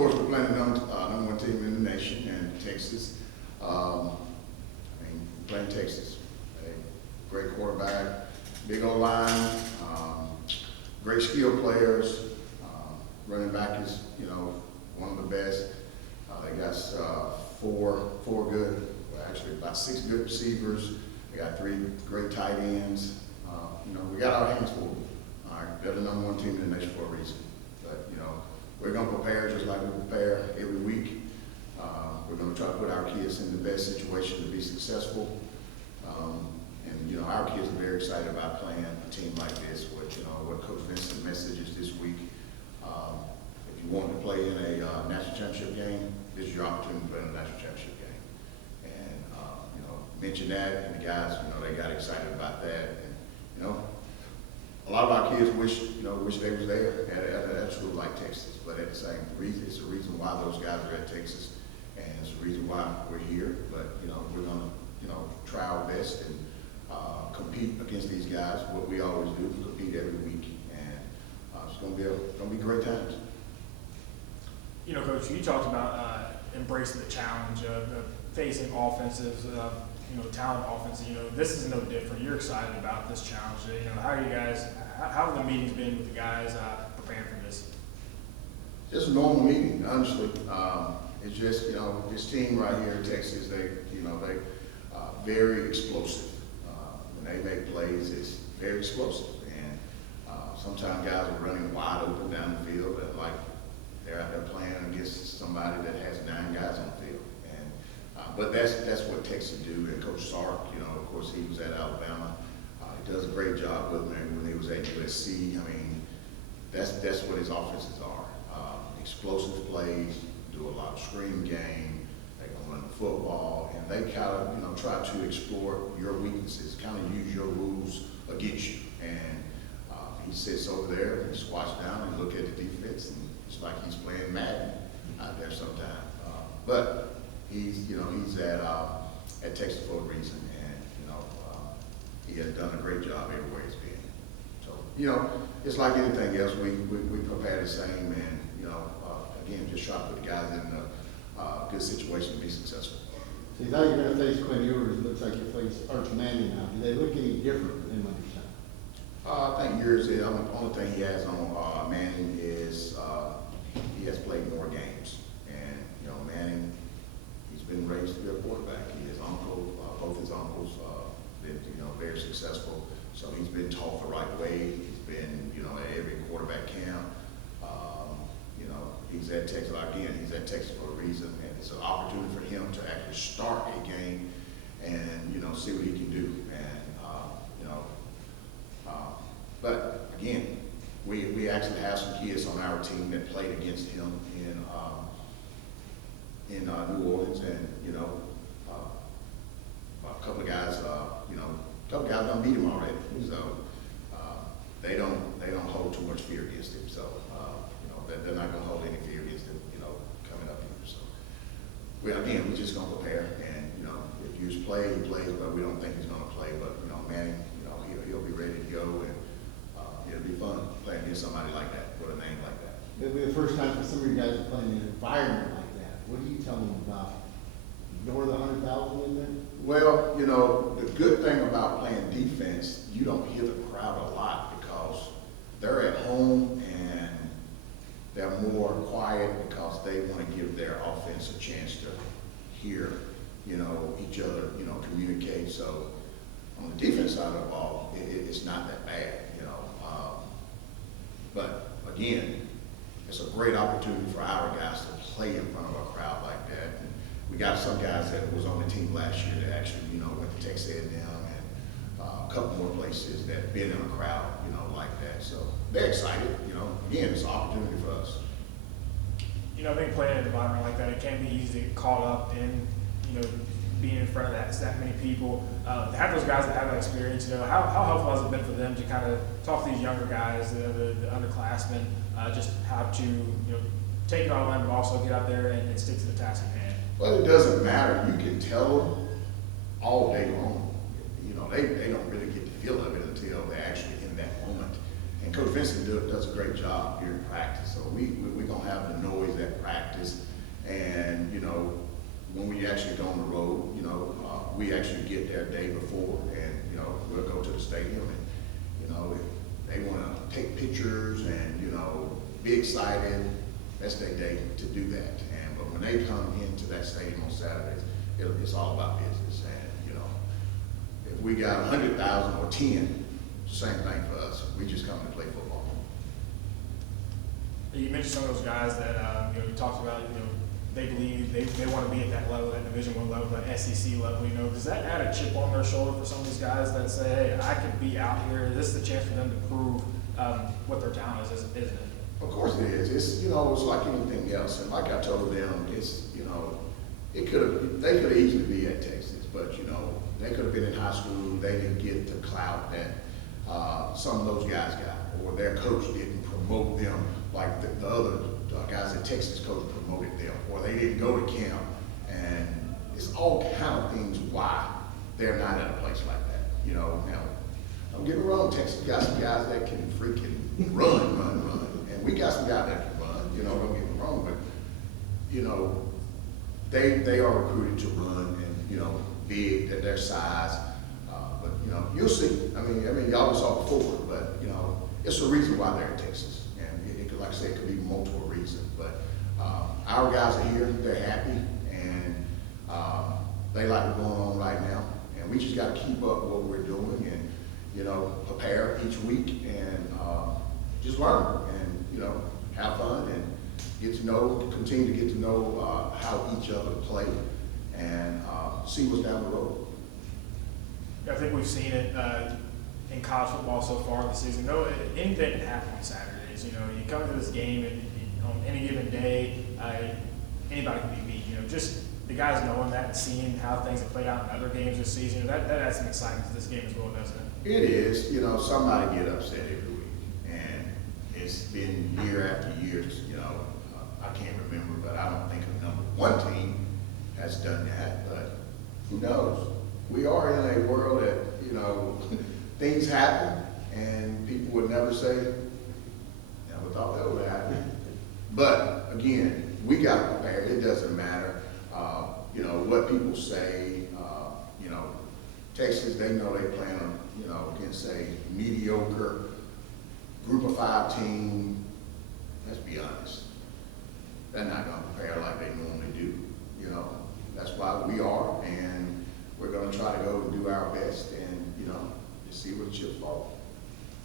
course, we're playing the number one team in the nation, and Texas. Playing Texas, a great quarterback, big old line, great skill players. Running back is, one of the best. They got four good, well, actually about 6 good receivers. They got 3 great tight ends. We got our hands full. All right, they're the number one team in the nation for a reason. But we're going to prepare just like we prepare every week. We're going to try to put our kids in the best situation to be successful. And our kids are very excited about playing a team like this. What Coach Vincent's message is this week. If you want to play in a national championship game, this is your opportunity to play in a national championship game. And mention that, and the guys, they got excited about that. And a lot of our kids wish they was there at a school like Texas. But at the same reason, it's the reason why those guys are at Texas, and it's the reason why we're here. But we're gonna try our best and compete against these guys. What we always do, compete every week, and it's gonna be great times. Coach, you talked about embracing the challenge of facing offenses, talent offenses. This is no different. You're excited about this challenge. How are you guys? How have the meetings been with the guys preparing for this? Just a normal meeting, honestly. It's just this team right here in Texas. They very explosive. When they make plays, it's very explosive. And sometimes guys are running wide open down the field, and like they're out there playing against somebody that has 9 guys on the field. And but that's what Texas do. And Coach Sark, of course, he was at Alabama. He does a great job with them when he was at USC. That's what his offenses are. Explosive plays, do a lot of screen game. They gonna run the football, and they kind of try to explore your weaknesses, kind of use your rules against you. And he sits over there and squats down and look at the defense, and it's like he's playing Madden out there sometimes. But he's at Texas for a reason, and he has done a great job everywhere he's been. So it's like anything else. We prepare the same, and again, just try to put the guys in a good situation to be successful. So you thought you were going to face Quinn Ewers. It looks like you face Arch Manning now. Do they look any different with him on your side? I think Ewers, the only thing he has on Manning is he has played more games. And Manning, he's been raised to be a quarterback. His uncle, both his uncles, been very successful. So he's been taught the right way. He's been at every quarterback camp. He's at Texas again. He's at Texas for a reason, and it's an opportunity for him to actually start a game and see what he can do. And but again, we actually have some kids on our team that played against him in New Orleans, and a couple of guys, done beat him already. So they don't hold too much fear against him. So they're not going to hold any fear against him, coming up here. So we just going to prepare, and if Hughes plays, he plays, but we don't think he's going to play. But Manning, he'll be ready to go, and it'll be fun playing against somebody like that with a name like that. It'll be the first time for some of you guys to play in an environment like that. What do you tell them about ignore the 100,000 in there? Well, the good thing about playing defense, you don't hear the crowd a lot because they're at home and they're more quiet because they want to give their offense a chance to hear, each other, communicate. So on the defense side of the ball, it's not that bad, But again, it's a great opportunity for our guys to play in front of a crowd like that. And we got some guys that was on the team last year that actually, went to Texas A&M and a couple more places that have been in a crowd, like that. So they're excited, Again, it's an opportunity for us. I think playing in an environment like that, it can be easy to get caught up in, being in front of that many people. To have those guys that have that experience, how helpful has it been for them to kind of talk to these younger guys, the underclassmen, just how to, take it on them, but also get out there and stick to the task at hand? Well, it doesn't matter. You can tell them all day long. They don't really get the feel of it until they're actually in that moment. And Coach Vincent does a great job here in practice. So we're going to have the noise at practice. practice. And, you know, when we actually go on the road, you know, we actually get there day before, and, you know, we'll go to the stadium, and, you know, if they wanna take pictures and, you know, be excited, that's their day to do that. And, but when they come into that stadium on Saturdays, it's all about business. And, you know, if we got 100,000 or 10, same thing for us. We just come to play football. You mentioned some of those guys that, you know, you talked about, you know, they believe they want to be at that level, that Division I level, that SEC level, you know, does that add a chip on their shoulder for some of these guys that say, hey, I could be out here, this is the chance for them to prove what their talent is, isn't it? Of course it is. It's, you know, it's like anything else. And like I told them, it's, you know, they could have easily be at Texas, but, you know, they could have been in high school, they didn't get the clout that some of those guys got, or their coach didn't promote them like the other guys at Texas coach promoted them, or they didn't go to camp. And it's all kind of things why they're not at a place like that. You know, now, don't get me wrong, Texas got some guys that can freaking run. And we got some guys that can run, you know, don't get me wrong, but, you know, they are recruited to run and, you know, big, at their size. But, you know, you'll see. I mean, y'all saw before, but, you know, it's a reason why they're in Texas. And it could, like I said, it could be multiple reasons. But our guys are here, they're happy, and they like what's going on right now. And we just got to keep up what we're doing and, you know, prepare each week and just learn and, you know, have fun and get to know, continue to get to know how each other play and see what's down the road. I think we've seen it in college football so far this season. No, anything can happen on Saturdays. You know, you come to this game and on any given day, anybody can be beat. You know, just the guys knowing that and seeing how things have played out in other games this season, that adds some excitement to this game as well, doesn't it? It is. You know, somebody get upset every week, and it's been year after year. You know, I can't remember, but I don't think a number one team has done that. But who knows? We are in a world that, you know, things happen, and people would never say, never thought that would happen. But again, we got to prepare. It doesn't matter, you know, what people say. You know, Texas, they know they playing on, you know, against a mediocre group of 5 team. Let's be honest. They're not going to prepare like they normally do. You know, that's why we are, and we're going to try to go and do our best and, you know, just see where the chips fall.